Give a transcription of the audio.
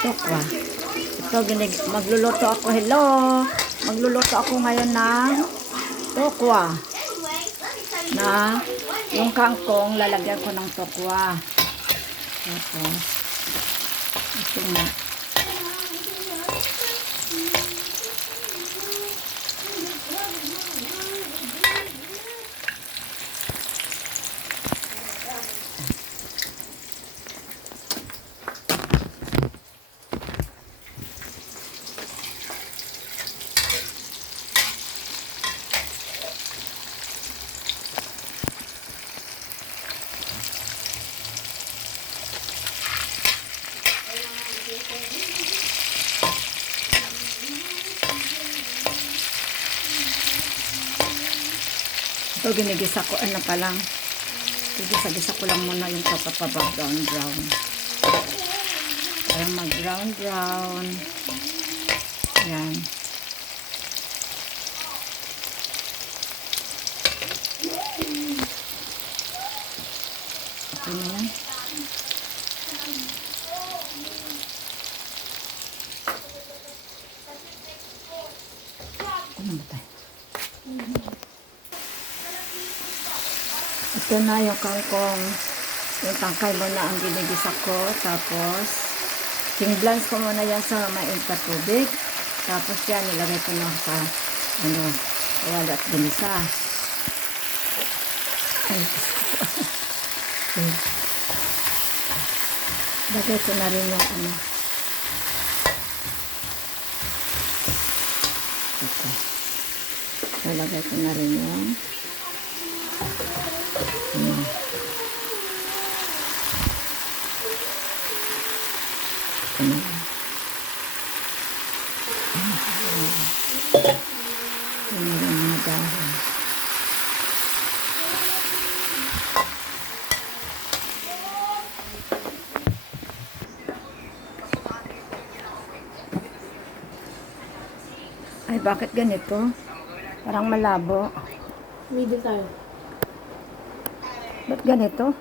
Tokwa. Ito, ginig magluluto ako. Hello! Magluluto ako ngayon ng tokwa. Na yung kangkong, lalagyan ko ng tokwa. Tapos, ito na. Ito, ginigisa ko. Ano pa lang. Gigisa-gisa ko lang muna yung papapaba brown. Para mag brown brown. Yan. Okay na yan. Ano ba tayo? Ito na yung kangkong. Yung tangkay mo na ang ginigisa ko. Tapos, tingblans ko muna yan sa mainit na tubig. Tapos yan, nilagay ko na sa, ano, wala at ginisa. Ay. Lagay ko na rin yung ano. Ito. Lalagay ko na rin yung Ay, bakit ganito? Parang malabo. Video tayo. Ba't ganito?